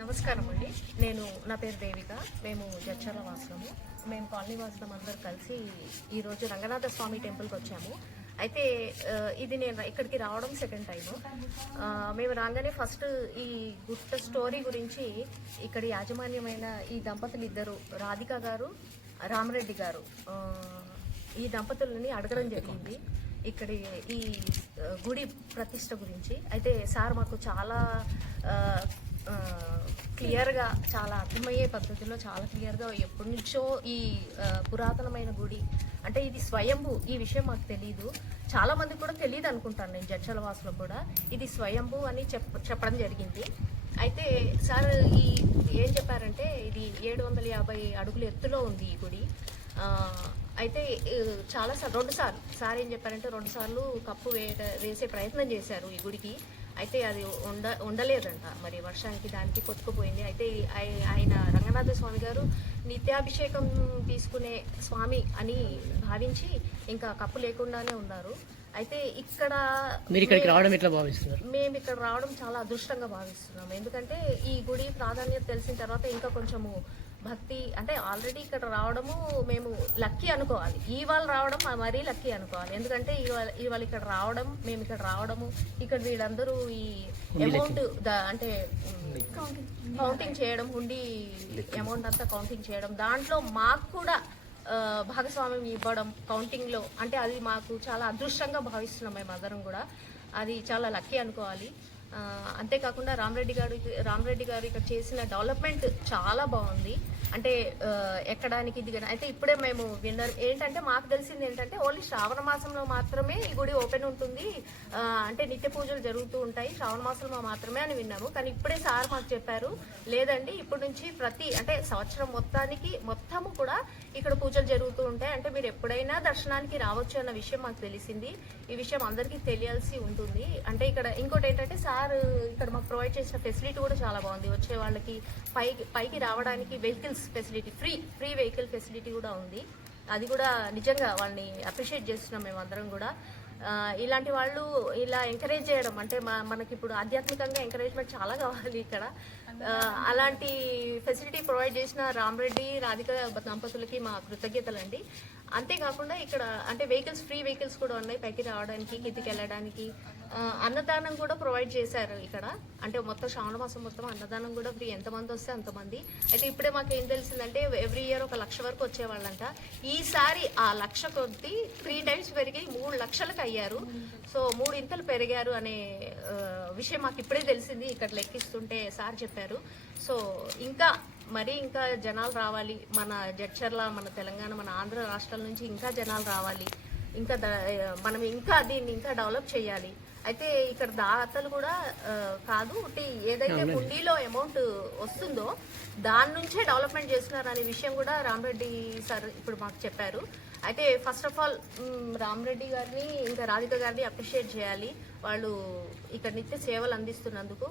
నమస్కారం అండి నేను నా పేరు దేవిక. మేము జడ్చర్ల వాసులము. మేము కాలనీ వాసులం అందరు కలిసి ఈరోజు రంగనాథ స్వామి టెంపుల్కి వచ్చాము. అయితే ఇది నేను ఇక్కడికి రావడం సెకండ్ టైం మేము రాగానే ఫస్ట్ ఈ గుట్ట స్టోరీ గురించి ఇక్కడ యాజమాన్యమైన ఈ దంపతులు ఇద్దరు రాధిక గారు రామరెడ్డి గారు ఈ దంపతులని అడగడం జరిగింది. ఇక్కడ ఈ గుడి ప్రతిష్ట గురించి. అయితే సార్ మాకు చాలా క్లియర్గా చాలా అర్థమయ్యే పద్ధతిలో చాలా క్లియర్గా ఎప్పటి నుంచో ఈ పురాతనమైన గుడి అంటే ఇది స్వయంభూ ఈ విషయం మాకు తెలియదు చాలా మంది కూడా తెలియదు అనుకుంటాను నేను జడ్చల వాసులు కూడా. ఇది స్వయంభూ అని చెప్ చెప్పడం జరిగింది. అయితే సార్ ఈ ఏం చెప్పారంటే ఇది ఏడు వందల యాభై అడుగుల ఎత్తులో ఉంది ఈ గుడి. అయితే చాలా సార్ రెండు సార్లు సార్ ఏం చెప్పారంటే రెండు సార్లు కప్పు వేసే ప్రయత్నం చేశారు ఈ గుడికి. అయితే అది ఉండ ఉండలేదంట. మరి వర్షానికి దానికి కొట్టుకుపోయింది. అయితే ఆయన రంగనాథ స్వామి గారు నిత్యాభిషేకం తీసుకునే స్వామి అని భావించి ఇంకా కప్పు లేకుండానే ఉన్నారు. అయితే ఇక్కడ మీరు ఇక్కడికి రావడం ఎట్లా భావిస్తున్నారు? మేము ఇక్కడ రావడం చాలా అదృష్టంగా భావిస్తున్నాం. ఎందుకంటే ఈ గుడి ప్రాధాన్యత తెలిసిన తర్వాత ఇంకా కొంచెము భక్తి అంటే ఆల్రెడీ ఇక్కడ రావడము మేము లక్కీ అనుకోవాలి. ఇవాళ రావడం మరీ లక్కీ అనుకోవాలి. ఎందుకంటే ఇవాళ ఇవాళ ఇక్కడ రావడం మేము ఇక్కడ రావడము ఇక్కడ వీళ్ళందరూ ఈ అమౌంట్ అంటే కౌంటింగ్ చేయడం హుండీ అమౌంట్ అంతా కౌంటింగ్ చేయడం దాంట్లో మాకు కూడా భాగస్వామ్యం ఇవ్వడం కౌంటింగ్లో అంటే అది మాకు చాలా అదృష్టంగా భావిస్తున్నాం మేము అందరం కూడా. అది చాలా లక్కీ అనుకోవాలి. అంతేకాకుండా రామరెడ్డి గారు రామరెడ్డి గారు ఇక్కడ చేసిన డెవలప్మెంట్ చాలా బాగుంది. అంటే ఎక్కడానికి ఇది అయితే ఇప్పుడే మేము విన్నర్ ఏంటంటే మాకు తెలిసింది ఏంటంటే ఓన్లీ శ్రావణ మాసంలో మాత్రమే ఈ గుడి ఓపెన్ ఉంటుంది. అంటే నిత్య పూజలు జరుగుతూ ఉంటాయి. శ్రావణ మాసంలో మాత్రమే అని విన్నాము. కానీ ఇప్పుడే సార్ మాకు చెప్పారు లేదండి ఇప్పటి నుంచి ప్రతి అంటే సంవత్సరం మొత్తానికి మొత్తము కూడా ఇక్కడ పూజలు జరుగుతూ ఉంటాయి. అంటే మీరు ఎప్పుడైనా దర్శనానికి రావచ్చు అన్న విషయం మాకు తెలిసింది. ఈ విషయం అందరికీ తెలియాల్సి ఉంటుంది. అంటే ఇక్కడ ఇంకోటి ఏంటంటే సార్ ఇక్కడ మాకు ప్రొవైడ్ చేసిన ఫెసిలిటీ కూడా చాలా బాగుంది. వచ్చే వాళ్ళకి పైకి పైకి రావడానికి vehicles facility free free vehicle facility కూడా ఉంది. అది కూడా నిజంగా వాళ్ళని అప్రిషియేట్ చేస్తున్నాం మేము అందరం కూడా ఇలాంటి వాళ్ళు ఇలా ఎంకరేజ్ చేయడం అంటే మా- మనకి ఇప్పుడు ఆధ్యాత్మికంగా ఎంకరేజ్మెంట్ చాలా కావాలి ఇక్కడ. అలాంటి ఫెసిలిటీ ప్రొవైడ్ చేసిన రామరెడ్డి రాధిక దంపతులకి మా కృతజ్ఞతలండి. అంతేకాకుండా ఇక్కడ అంటే వెహికల్స్ ఫ్రీ వెహికల్స్ కూడా ఉన్నాయి పైకి రావడానికి కిందికి వెళ్ళడానికి. అన్నదానం కూడా ప్రొవైడ్ చేశారు ఇక్కడ. అంటే మొత్తం శ్రావణ మాసం మొత్తం అన్నదానం కూడా ఫ్రీ ఎంతమంది వస్తే అంతమంది. అయితే ఇప్పుడే మాకు ఏం తెలిసిందంటే ఎవ్రీ ఇయర్ ఒక లక్ష వరకు వచ్చేవాళ్ళంట. ఈసారి ఆ లక్ష కొద్ది త్రీ టైమ్స్ పెరిగి మూడు లక్షలకు అయ్యారు. సో మూడు ఇంతలు పెరిగారు అనే విషయం మాకు ఇప్పుడే తెలిసింది. ఇక్కడ లెక్కిస్తుంటే సార్ చెప్పారు. సో ఇంకా మరి ఇంకా జనాలు రావాలి. మన జడ్చర్ల మన తెలంగాణ మన ఆంధ్ర రాష్ట్రాల నుంచి ఇంకా జనాలు రావాలి. ఇంకా మనం ఇంకా దీన్ని ఇంకా డెవలప్ చేయాలి. అయితే ఇక్కడ దాతలు కూడా కాదు ఏదైతే హుండీలో అమౌంట్ వస్తుందో దాని నుంచే డెవలప్మెంట్ చేస్తున్నారు అనే విషయం కూడా రామరెడ్డి సార్ ఇప్పుడు మాకు చెప్పారు. అయితే ఫస్ట్ ఆఫ్ ఆల్ రామరెడ్డి గారిని ఇంకా రాధిక గారిని అప్రిషియేట్ చేయాలి. వాళ్ళు ఇక్కడ నిత్య సేవలు అందిస్తున్నందుకు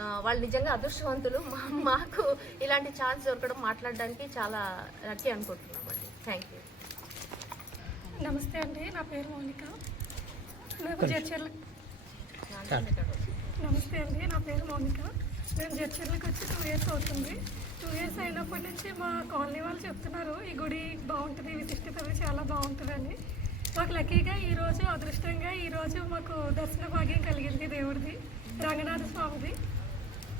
వాళ్ళు నిజంగా అదృష్టవంతులు. మా- మాకు ఇలాంటి ఛాన్స్ దొరకడం మాట్లాడడానికి చాలా లక్కీ అనుకుంటున్నామండి థ్యాంక్ యూ నమస్తే అండి. నా పేరు మౌనిక. మేము జడ్చర్ల నమస్తే అండి. నా పేరు మౌనిక. మేము జడ్చర్లకు వచ్చి టూ ఇయర్స్ అవుతుంది. టూ ఇయర్స్ అయినప్పటి నుంచి మా కాలనీ వాళ్ళు చెప్తున్నారు ఈ గుడి బాగుంటుంది విశిష్టత చాలా బాగుంటుందని. మాకు లక్కీగా ఈరోజు అదృష్టంగా ఈరోజు మాకు దర్శన భాగ్యం కలిగింది దేవుడిది రంగనాథ స్వామిది.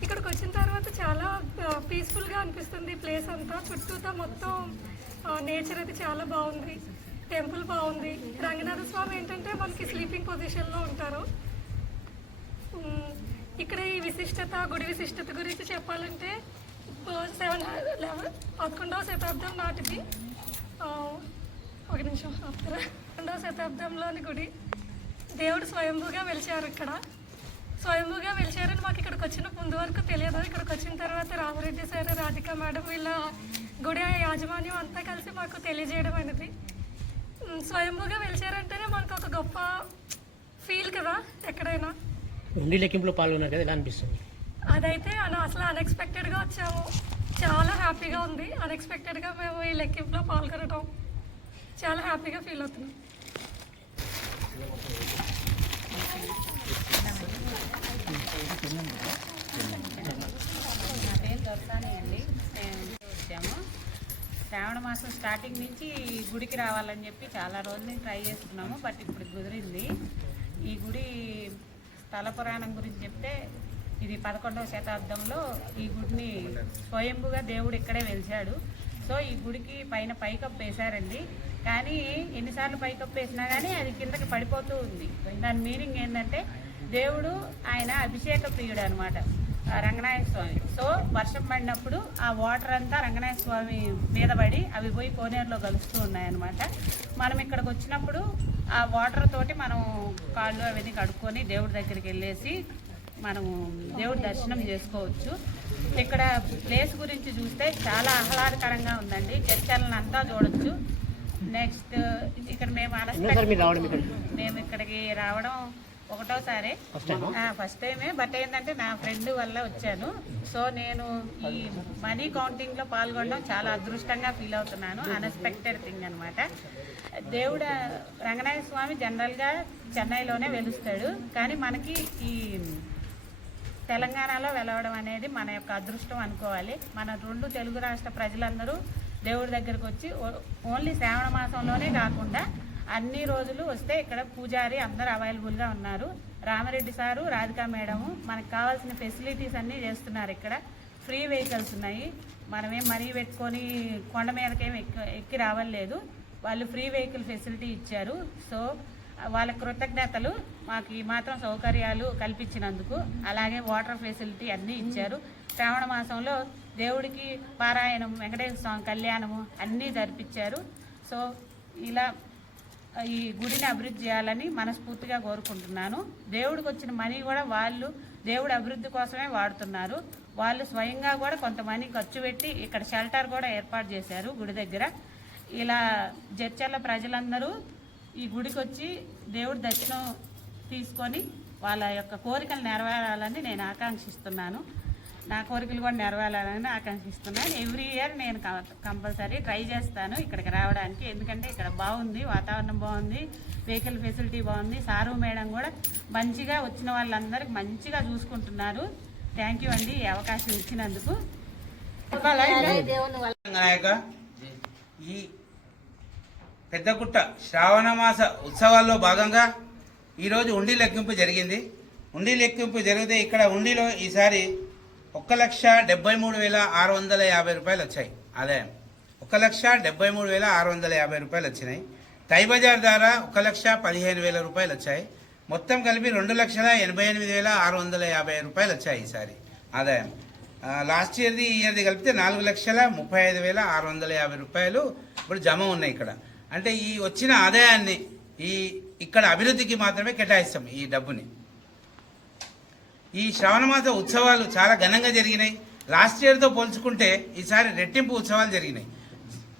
ఇక్కడికి వచ్చిన తర్వాత చాలా పీస్ఫుల్గా అనిపిస్తుంది ప్లేస్ అంతా. చుట్టూతా మొత్తం నేచర్ అది చాలా బాగుంది. టెంపుల్ బాగుంది. రంగనాథ స్వామి ఏంటంటే మనకి స్లీపింగ్ పొజిషన్లో ఉంటారు. ఇక్కడ ఈ విశిష్టత గుడి విశిష్టత గురించి చెప్పాలంటే సెవెన్ లెవెన్ పదకొండవ శతాబ్దం నాటిది. ఒక నిమిషం పదకొండవ శతాబ్దంలోని గుడి. దేవుడు స్వయంభూగా వెలిచారు ఇక్కడ. స్వయంభూగా వెలిచారని మాకు ఇక్కడికి వచ్చిన ముందు వరకు తెలియదు. ఇక్కడికి వచ్చిన తర్వాత రామరెడ్డి సార్ రాధిక మేడం వీళ్ళ గుడి యాజమాన్యం అంతా కలిసి మాకు తెలియజేయడం అనేది. స్వయంభూగా వెలిచారంటేనే మనకు ఒక గొప్ప ఫీల్ కదా ఎక్కడైనా. ఉండి లెక్కింపులో పాల్గొన్నారు కదా ఎలా అనిపిస్తుంది? అదైతే అన- అసలు అన్ఎక్స్పెక్టెడ్గా వచ్చాము. చాలా హ్యాపీగా ఉంది. అన్ఎక్స్పెక్టెడ్గా మేము ఈ లెక్కింపులో పాల్గొనడం చాలా హ్యాపీగా ఫీల్ అవుతున్నాం. వర్షాన్ని అండి మేము వచ్చాము శ్రావణ మాసం స్టార్టింగ్ నుంచి ఈ గుడికి రావాలని చెప్పి చాలా రోజుల ట్రై చేస్తున్నాము బట్ ఇప్పుడు కుదిరింది. ఈ గుడి స్థల పురాణం గురించి చెప్తే ఇది పదకొండవ శతాబ్దంలో ఈ గుడిని స్వయంభుగా దేవుడు ఇక్కడే వెలిచాడు సో ఈ గుడికి పైన పైకప్పు వేశారండి. కానీ ఎన్నిసార్లు పైకప్పు వేసినా కానీ అది కిందకి పడిపోతూ ఉంది. దాని మీనింగ్ ఏంటంటే దేవుడు ఆయన అభిషేక ప్రియుడు అనమాట రంగనాయక స్వామి. సో వర్షం పడినప్పుడు ఆ వాటర్ అంతా రంగనాయక స్వామి మీద పడి అవి పోయి కోనేరులో కలుస్తూ ఉన్నాయన్నమాట. మనం ఇక్కడికి వచ్చినప్పుడు ఆ వాటర్ తోటి మనం కాళ్ళు అవన్నీ కడుక్కొని దేవుడి దగ్గరికి వెళ్ళేసి మనము దేవుడి దర్శనం చేసుకోవచ్చు. ఇక్కడ ప్లేస్ గురించి చూస్తే చాలా ఆహ్లాదకరంగా ఉందండి. చర్చలను అంతా చూడొచ్చు. నెక్స్ట్ ఇక్కడ మేము అనస్పెక్ట్ మేము ఇక్కడికి రావడం ఒకటోసారి. ఫస్ట్ టైమే బట్ ఏంటంటే నా ఫ్రెండ్ వల్ల వచ్చాను. సో నేను ఈ మనీ కౌంటింగ్లో పాల్గొనడం చాలా అదృష్టంగా ఫీల్ అవుతున్నాను. అన్ఎక్స్పెక్టెడ్ థింగ్ అనమాట దేవుడు రంగనాయక స్వామి జనరల్గా చెన్నైలోనే వెలుస్తాడు. కానీ మనకి ఈ తెలంగాణలో వెలవడం అనేది మన యొక్క అదృష్టం అనుకోవాలి. మన రెండు తెలుగు రాష్ట్ర ప్రజలందరూ దేవుడి దగ్గరకు వచ్చి ఓన్లీ శ్రావణ మాసంలోనే కాకుండా అన్ని రోజులు వస్తే ఇక్కడ పూజారి అందరూ అవైలబుల్గా ఉన్నారు. రామరెడ్డి సారు రాధికా మేడము మనకు కావాల్సిన ఫెసిలిటీస్ అన్నీ చేస్తున్నారు ఇక్కడ. ఫ్రీ వెహికల్స్ ఉన్నాయి. మనమేం మరీ పెట్టుకొని కొండ మీదకేం ఎక్కి ఎక్కి రావట్లేదు. వాళ్ళు ఫ్రీ వెహికల్ ఫెసిలిటీ ఇచ్చారు. సో వాళ్ళ కృతజ్ఞతలు మాకు ఈ మాత్రం సౌకర్యాలు కల్పించినందుకు. అలాగే వాటర్ ఫెసిలిటీ అన్నీ ఇచ్చారు. శ్రావణ మాసంలో దేవుడికి పారాయణం వెంకటేశ్వర స్వామి కళ్యాణము అన్నీ జరిపించారు. సో ఇలా ఈ గుడిని అభివృద్ధి చేయాలని మనస్ఫూర్తిగా కోరుకుంటున్నాను. దేవుడికి వచ్చిన మనీ కూడా వాళ్ళు దేవుడి అభివృద్ధి కోసమే వాడుతున్నారు. వాళ్ళు స్వయంగా కూడా కొంత మనీ ఖర్చు పెట్టి ఇక్కడ షెల్టర్ కూడా ఏర్పాటు చేశారు గుడి దగ్గర. ఇలా జడ్చర్ల ప్రజలందరూ ఈ గుడికి వచ్చి దేవుడి దర్శనం తీసుకొని వాళ్ళ యొక్క కోరికలు నెరవేరాలని నేను ఆకాంక్షిస్తున్నాను. నా కోరికలు కూడా నెరవేరాలని ఆకాంక్షిస్తున్నాను. ఎవ్రీ ఇయర్ నేను కంపల్సరీ ట్రై చేస్తాను ఇక్కడికి రావడానికి. ఎందుకంటే ఇక్కడ బాగుంది వాతావరణం బాగుంది వెహికల్ ఫెసిలిటీ బాగుంది. సారు మేడం కూడా మంచిగా వచ్చిన వాళ్ళందరికి మంచిగా చూసుకుంటున్నారు. థ్యాంక్ యూ అండి ఈ అవకాశం ఇచ్చినందుకు. నాయక ఈ పెద్దగుట్ట శ్రావణ మాస ఉత్సవాల్లో భాగంగా ఈరోజు ఉండి లెక్కింపు జరిగింది. ఉండి లెక్కింపు జరిగితే ఇక్కడ ఉండిలో ఈసారి ఒక్క లక్ష డెబ్బై మూడు వేల ఆరు వందల యాభై రూపాయలు వచ్చాయి. ఆదాయం ఒక లక్ష డెబ్బై మూడు వేల ఆరు వందల యాభై రూపాయలు వచ్చినాయి. టై బజార్ ద్వారా ఒక లక్ష పదిహేను వేల రూపాయలు వచ్చాయి. మొత్తం కలిపి రెండు లక్షల ఎనభై ఎనిమిది వేల ఆరు వందల యాభై రూపాయలు వచ్చాయి ఈసారి. ఆదాయం లాస్ట్ ఇయర్ది ఈ ఇయర్ది కలిపితే నాలుగు లక్షల ముప్పై ఐదు వేల ఆరు వందల యాభై రూపాయలు ఇప్పుడు జమ ఉన్నాయి ఇక్కడ. అంటే ఈ వచ్చిన ఆదాయాన్ని ఈ ఇక్కడ అభివృద్ధికి మాత్రమే కేటాయిస్తాం ఈ డబ్బుని. ఈ శ్రావణమాస ఉత్సవాలు చాలా ఘనంగా జరిగినాయి. లాస్ట్ ఇయర్తో పోల్చుకుంటే ఈసారి రెట్టింపు ఉత్సవాలు జరిగినాయి.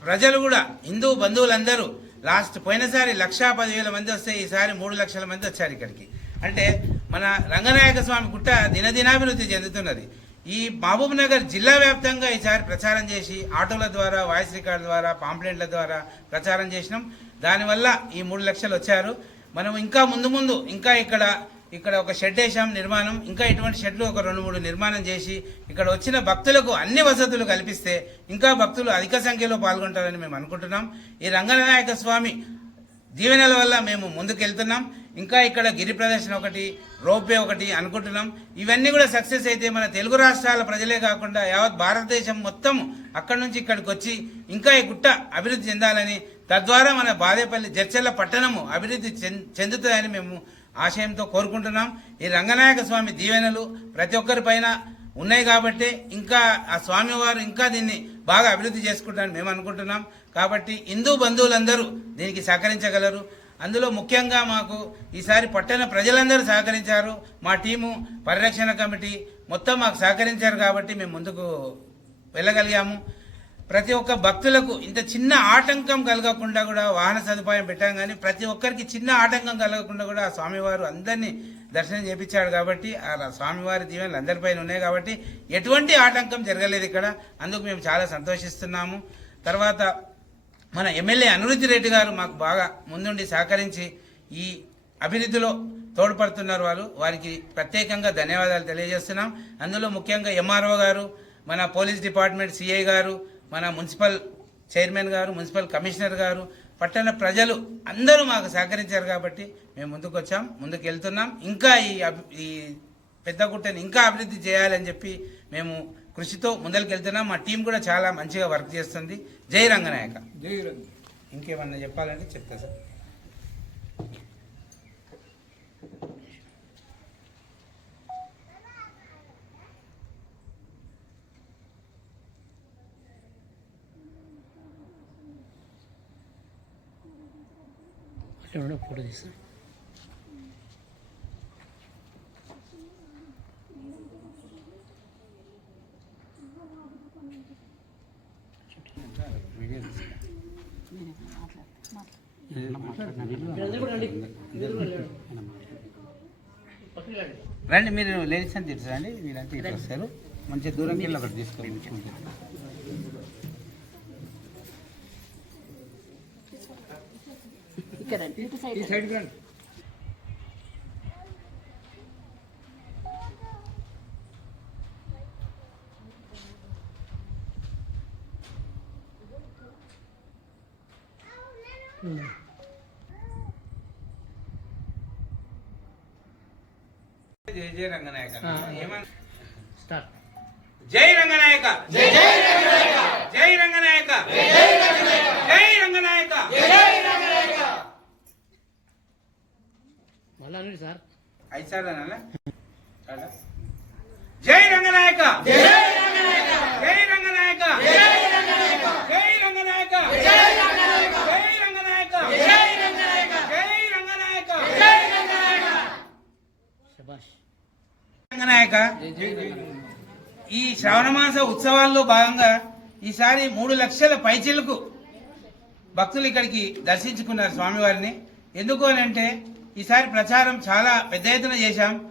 ప్రజలు కూడా హిందూ బంధువులందరూ లాస్ట్ పోయినసారి లక్షా పదివేల మంది వస్తే ఈసారి మూడు లక్షల మంది వచ్చారు ఇక్కడికి. అంటే మన రంగనాయక స్వామి గుట్ట దినదినాభివృద్ధి చెందుతున్నది. ఈ మహబూబ్ నగర్ జిల్లా వ్యాప్తంగా ఈసారి ప్రచారం చేసి ఆటోల ద్వారా వాయిస్ రికార్డు ద్వారా పాంప్లెంట్ల ద్వారా ప్రచారం చేసినాం. దానివల్ల ఈ మూడు లక్షలు వచ్చారు. మనం ఇంకా ముందు ముందు ఇంకా ఇక్కడ ఇక్కడ ఒక షెడ్ వేసాం నిర్మాణం. ఇంకా ఇటువంటి షెడ్లు ఒక రెండు మూడు నిర్మాణం చేసి ఇక్కడ వచ్చిన భక్తులకు అన్ని వసతులు కల్పిస్తే ఇంకా భక్తులు అధిక సంఖ్యలో పాల్గొంటారని మేము అనుకుంటున్నాం. ఈ రంగనాయక స్వామి దీవెనల వల్ల మేము ముందుకెళ్తున్నాం. ఇంకా ఇక్కడ గిరి ప్రదర్శన ఒకటి రోప్వే ఒకటి అనుకుంటున్నాం. ఇవన్నీ కూడా సక్సెస్ అయితే మన తెలుగు రాష్ట్రాల ప్రజలే కాకుండా యావత్ భారతదేశం మొత్తం అక్కడి నుంచి ఇక్కడికి వచ్చి ఇంకా ఈ గుట్ట అభివృద్ధి చెందాలని తద్వారా మన బాదేపల్లి జడ్చర్ల పట్టణము అభివృద్ధి చెందుతుందని మేము ఆశయంతో కోరుకుంటున్నాం. ఈ రంగనాయక స్వామి దీవెనలు ప్రతి ఒక్కరి పైన ఉన్నాయి కాబట్టి ఇంకా ఆ స్వామివారు ఇంకా దీన్ని బాగా అభివృద్ధి చేసుకుంటారని మేము అనుకుంటున్నాం. కాబట్టి హిందూ బంధువులందరూ దీనికి సహకరించగలరు. అందులో ముఖ్యంగా మాకు ఈసారి పట్టణ ప్రజలందరూ సహకరించారు. మా టీము పరిరక్షణ కమిటీ మొత్తం మాకు సహకరించారు కాబట్టి మేము ముందుకు వెళ్ళగలిగాము. ప్రతి ఒక్క భక్తులకు ఇంత చిన్న ఆటంకం కలగకుండా కూడా వాహన సదుపాయం పెట్టాం కానీ ప్రతి ఒక్కరికి చిన్న ఆటంకం కలగకుండా కూడా ఆ స్వామివారు అందరినీ దర్శనం చేపించాడు కాబట్టి ఆ స్వామివారి దీవెనలు అందరిపైన ఉన్నాయి కాబట్టి ఎటువంటి ఆటంకం జరగలేదు ఇక్కడ. అందుకు మేము చాలా సంతోషిస్తున్నాము. తర్వాత మన ఎమ్మెల్యే అనిరుద్ధి రెడ్డి గారు మాకు బాగా ముందుండి సహకరించి ఈ అభివృద్ధిలో తోడ్పడుతున్నారు వాళ్ళు. వారికి ప్రత్యేకంగా ధన్యవాదాలు తెలియజేస్తున్నాం. అందులో ముఖ్యంగా ఎంఆర్ఓ గారు మన పోలీస్ డిపార్ట్మెంట్ సిఐ గారు మన మున్సిపల్ చైర్మన్ గారు మున్సిపల్ కమిషనర్ గారు పట్టణ ప్రజలు అందరూ మాకు సహకరించారు కాబట్టి మేము ముందుకు వచ్చాం ముందుకు వెళ్తున్నాం. ఇంకా ఈ ఈ పెద్దగుట్టని ఇంకా అభివృద్ధి చేయాలని చెప్పి మేము కృషితో ముందరికి వెళ్తున్నాం. మా టీం కూడా చాలా మంచిగా వర్క్ చేస్తుంది. జై రంగనాయక. ఇంకేమన్నా చెప్పాలంటే చెప్తా సార్. అట్లా ఫోటో తీస్తాను. రండి మీరు లేడీస్ అని తీసుకురండి మీరు ఇటు వస్తారు. మంచి దూరం వెళ్ళి ఒకటి తీసుకోండి. जय जय रंगनायक। जय रंगनायक। जय रंगनायक। जय रंगनायक जय रंगनायक। जय रंगनायक సార్ ఐదు చాలా. జై రంగనాయక జై రంగనాయక జై రంగనాయక జై రంగనాయక జై రంగనాయక జై రంగనాయక జై రంగనాయక జై రంగనాయక జై రంగనాయక జై రంగనాయక శబాష్ రంగనాయక ఈ శ్రావణమాస ఉత్సవాల్లో భాగంగా ఈసారి మూడు లక్షల పైచిలకు భక్తులు ఇక్కడికి దర్శించుకున్నారు స్వామివారిని ఎందుకు అని అంటే ఈసారి ప్రచారం చాలా పెద్ద ఎత్తున చేశాం.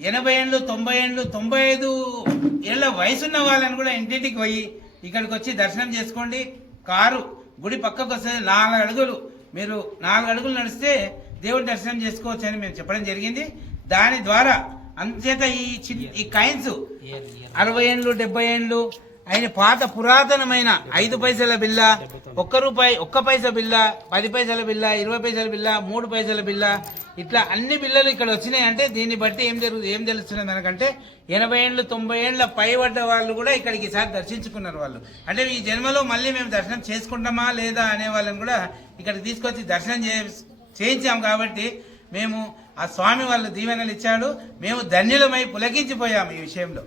ఎనభై ఏళ్ళు తొంభై ఏళ్ళు తొంభై ఐదు ఏళ్ళ వయసున్న వాళ్ళని కూడా ఇంటింటికి పోయి ఇక్కడికి వచ్చి దర్శనం చేసుకోండి. కారు గుడి పక్కకు వస్తే నాలుగు అడుగులు. మీరు నాలుగు అడుగులు నడిస్తే దేవుడి దర్శనం చేసుకోవచ్చు అని మేము చెప్పడం జరిగింది. దాని ద్వారా అంచేత ఈ చి- ఈ కాయిన్స్ అరవై ఏండ్లు డెబ్బై ఏండ్లు అయిన పాత పురాతనమైన ఐదు పైసల బిల్ల ఒక్క రూపాయి ఒక్క పైసా బిల్ల పది పైసల బిల్ల ఇరవై పైసల బిల్ల మూడు పైసల బిల్ల ఇట్లా అన్ని బిల్లలు ఇక్కడ వచ్చినాయి. అంటే దీన్ని బట్టి ఏం జరుగు ఏం తెలుస్తున్నది అనకంటే ఎనభై ఏండ్లు తొంభై ఏండ్ల పైబడ్డ వాళ్ళు కూడా ఇక్కడికి ఈసారి దర్శించుకున్నారు వాళ్ళు. అంటే ఈ జన్మలో మళ్ళీ మేము దర్శనం చేసుకుంటామా లేదా అనే వాళ్ళని కూడా ఇక్కడికి తీసుకొచ్చి దర్శనం చే చేయించాం కాబట్టి మేము ఆ స్వామి వాళ్ళు దీవెనలు ఇచ్చాడు. మేము ధన్యులమై పులకించిపోయాము ఈ విషయంలో.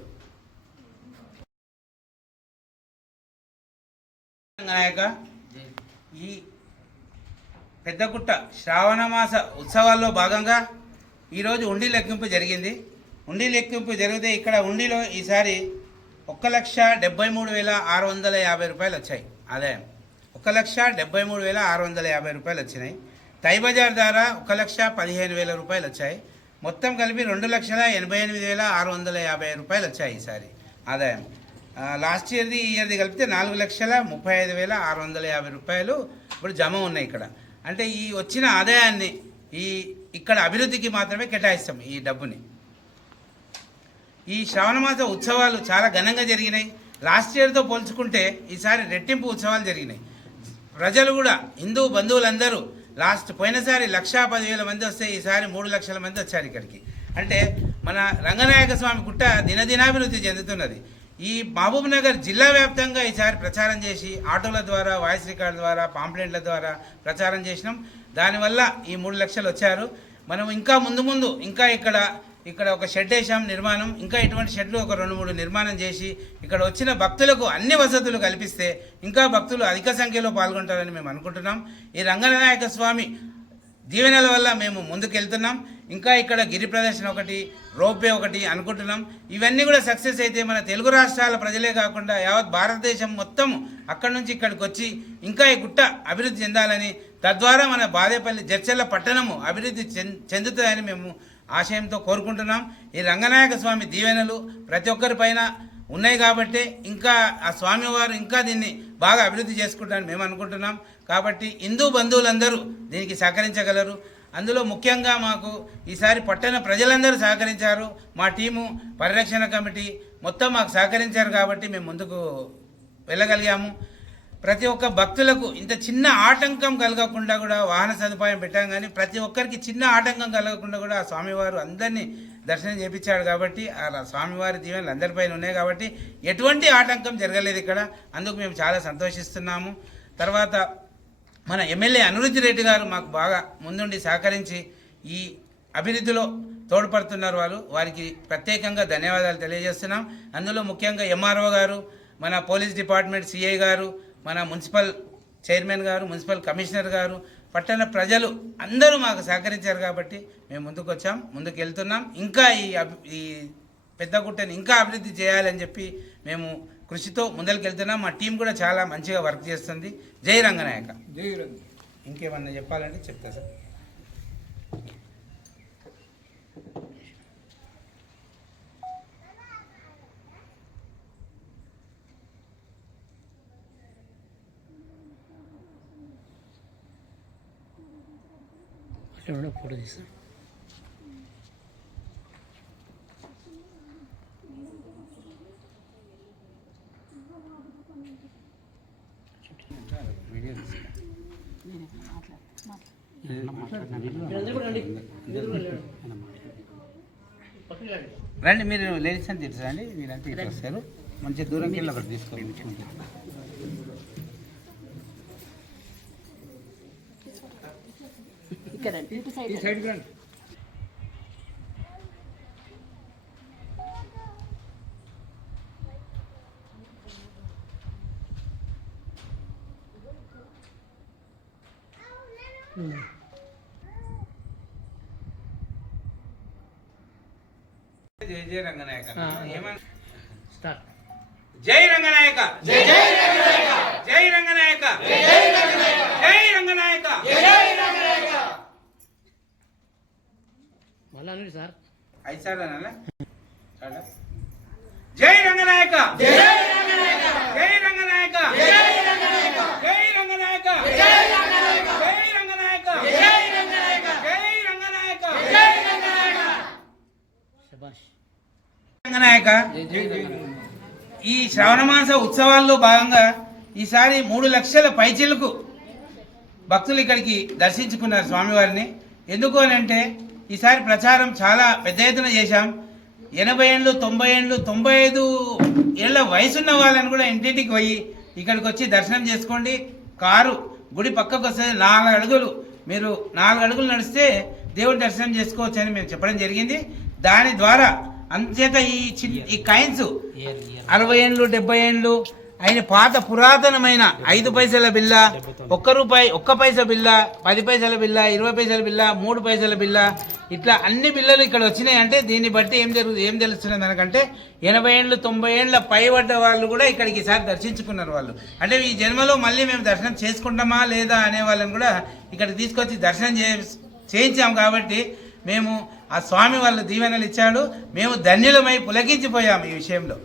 నాయక. ఈ పెద్దగుట్ట శ్రావణమాస ఉత్సవాల్లో భాగంగా ఈరోజు ఉండి లెక్కింపు జరిగింది. ఉండి లెక్కింపు జరిగితే ఇక్కడ ఉండిలో ఈసారి ఒక్క లక్ష డెబ్బై మూడు వేల ఆరు వందల యాభై రూపాయలు వచ్చాయి. ఆదాయం. ఒక లక్ష డెబ్బై మూడు వేల ఆరు వందల యాభై రూపాయలు వచ్చినాయి. తైబజార్ ద్వారా ఒక లక్ష పదిహేను వేల రూపాయలు వచ్చాయి. మొత్తం కలిపి రెండు లక్షల ఎనభై ఎనిమిది వేల ఆరు వందల యాభై రూపాయలు వచ్చాయి ఈసారి. ఆదాయం. లాస్ట్ ఇయర్ది ఈ ఇయర్ది కలిపితే నాలుగు లక్షల ముప్పై ఐదు వేల ఆరు వందల యాభై రూపాయలు ఇప్పుడు జమ ఉన్నాయి ఇక్కడ. అంటే ఈ వచ్చిన ఆదాయాన్ని ఈ ఇక్కడ అభివృద్ధికి మాత్రమే కేటాయిస్తాం ఈ డబ్బుని. ఈ శ్రావణమాస ఉత్సవాలు చాలా ఘనంగా జరిగినాయి. లాస్ట్ ఇయర్తో పోల్చుకుంటే ఈసారి రెట్టింపు ఉత్సవాలు జరిగినాయి. ప్రజలు కూడా హిందూ బంధువులందరూ లాస్ట్ పోయినసారి లక్షా పదివేల మంది వస్తే ఈసారి మూడు లక్షల మంది వచ్చారు ఇక్కడికి. అంటే మన రంగనాయక స్వామి గుట్ట దినదినాభివృద్ధి చెందుతున్నది. ఈ మహబూబ్ నగర్ జిల్లా వ్యాప్తంగా ఈసారి ప్రచారం చేసి ఆటోల ద్వారా వాయిస్ రికార్డు ద్వారా పాంప్లెంట్ల ద్వారా ప్రచారం చేసినాం. దానివల్ల ఈ మూడు లక్షలు వచ్చారు. మనం ఇంకా ముందు ముందు ఇంకా ఇక్కడ ఇక్కడ ఒక షెడ్ వేసాం నిర్మాణం. ఇంకా ఇటువంటి షెడ్లు ఒక రెండు మూడు నిర్మాణం చేసి ఇక్కడ వచ్చిన భక్తులకు అన్ని వసతులు కల్పిస్తే ఇంకా భక్తులు అధిక సంఖ్యలో పాల్గొంటారని మేము అనుకుంటున్నాం. ఈ రంగనాయక స్వామి దీవెనల వల్ల మేము ముందుకెళ్తున్నాం. ఇంకా ఇక్కడ గిరి ప్రదర్శన ఒకటి రోప్వే ఒకటి అనుకుంటున్నాం. ఇవన్నీ కూడా సక్సెస్ అయితే మన తెలుగు రాష్ట్రాల ప్రజలే కాకుండా యావత్ భారతదేశం మొత్తం అక్కడి నుంచి ఇక్కడికి వచ్చి ఇంకా ఈ గుట్ట అభివృద్ధి చెందాలని తద్వారా మన బాదేపల్లి జడ్చర్ల పట్టణము అభివృద్ధి చెంద చెందుతుందని మేము ఆశయంతో కోరుకుంటున్నాం. ఈ రంగనాయక స్వామి దీవెనలు ప్రతి ఒక్కరి పైన ఉన్నాయి కాబట్టి ఇంకా ఆ స్వామివారు ఇంకా దీన్ని బాగా అభివృద్ధి చేసుకుంటారని మేము అనుకుంటున్నాం. కాబట్టి హిందూ బంధువులందరూ దీనికి సహకరించగలరు. అందులో ముఖ్యంగా మాకు ఈసారి పట్టణ ప్రజలందరూ సహకరించారు. మా టీము పరిరక్షణ కమిటీ మొత్తం మాకు సహకరించారు కాబట్టి మేము ముందుకు వెళ్ళగలిగాము. ప్రతి ఒక్క భక్తులకు ఇంత చిన్న ఆటంకం కలగకుండా కూడా వాహన సదుపాయం పెట్టాం కానీ ప్రతి ఒక్కరికి చిన్న ఆటంకం కలగకుండా కూడా ఆ స్వామివారు అందరినీ దర్శనం చేపించాడు కాబట్టి ఆ స్వామివారి దీవెనలు అందరిపైన ఉన్నాయి కాబట్టి ఎటువంటి ఆటంకం జరగలేదు ఇక్కడ. అందుకు మేము చాలా సంతోషిస్తున్నాము. తర్వాత మన ఎమ్మెల్యే అనిరుద్ధి రెడ్డి గారు మాకు బాగా ముందుండి సహకరించి ఈ అభివృద్ధిలో తోడ్పడుతున్నారు వాళ్ళు. వారికి ప్రత్యేకంగా ధన్యవాదాలు తెలియజేస్తున్నాం. అందులో ముఖ్యంగా ఎంఆర్ఓ గారు మన పోలీస్ డిపార్ట్మెంట్ సిఐ గారు మన మున్సిపల్ చైర్మన్ గారు మున్సిపల్ కమిషనర్ గారు పట్టణ ప్రజలు అందరూ మాకు సహకరించారు కాబట్టి మేము ముందుకు వచ్చాం ముందుకు వెళ్తున్నాం ఇంకా ఈ అభి ఈ పెద్దగుట్టని ఇంకా అభివృద్ధి చేయాలని చెప్పి మేము కృషితో ముందరికి వెళ్తున్నాం మా టీం కూడా చాలా మంచిగా వర్క్ చేస్తుంది. జై రంగనాయక. ఇంకేమన్నా చెప్పాలంటే చెప్తా సార్. ఫోటో తీస్తాను రండి మీరు లేడీస్ అని తెలుసండి మీరంతా ఇటు వస్తారు. మంచి దూరంకి వెళ్ళి ఒకటి తీసుకోండి జై జై రంగనాయక ఆ. ఏమన్ స్టార్ట్. జై రంగనాయక! జై జై రంగనాయక! జై రంగనాయక! జై రంగనాయక! జై రంగనాయక! జై రంగనాయక! మళ్ళా అనండి సార్. ఐదు సార్లు అనాలా జై రంగనాయక! జై రంగనాయక! జై రంగనాయక! జై రంగనాయక జై రంగనాయక జై రంగనాయక జై రంగనాయక జై రంగనాయక జై రంగనాయక జై రంగనాయక శబాష్ రంగనాయక ఈ శ్రావణమాస ఉత్సవాల్లో భాగంగా ఈసారి మూడు లక్షల పైచిలకు భక్తులు ఇక్కడికి దర్శించుకున్నారు స్వామివారిని. ఎందుకు అని అంటే ఈసారి ప్రచారం చాలా పెద్ద ఎత్తున చేశాం. ఎనభై ఏళ్ళు తొంభై ఏళ్ళు తొంభై ఐదు ఏళ్ళ వయసున్న వాళ్ళని కూడా ఇంటింటికి పోయి ఇక్కడికి వచ్చి దర్శనం చేసుకోండి. కారు గుడి పక్కకు వస్తే నాలుగు అడుగులు. మీరు నాలుగు అడుగులు నడిస్తే దేవుడి దర్శనం చేసుకోవచ్చు అని మేము చెప్పడం జరిగింది. దాని ద్వారా అంచేత ఈ చిన్న ఈ కాయిన్స్ అరవై ఏండ్లు డెబ్బై ఏండ్లు అయిన పాత పురాతనమైన ఐదు పైసల బిల్ల ఒక్క రూపాయి ఒక్క పైసా బిల్ల పది పైసల బిల్ల ఇరవై పైసల బిల్ల మూడు పైసల బిల్ల ఇట్లా అన్ని బిల్లలు ఇక్కడ వచ్చినాయి. అంటే దీన్ని బట్టి ఏం జరుగుతుంది ఏం తెలుస్తున్నది అనకంటే ఎనభై ఏండ్లు తొంభై ఏండ్ల పైబడ్డ వాళ్ళు కూడా ఇక్కడికి ఈసారి దర్శించుకున్నారు వాళ్ళు. అంటే ఈ జన్మలో మళ్ళీ మేము దర్శనం చేసుకుంటామా లేదా అనే వాళ్ళని కూడా ఇక్కడికి తీసుకొచ్చి దర్శనం చే చేయించాం కాబట్టి మేము ఆ స్వామి వాళ్ళ దీవెనలు ఇచ్చాడు. మేము ధన్యులమై పులకించిపోయాము ఈ విషయంలో.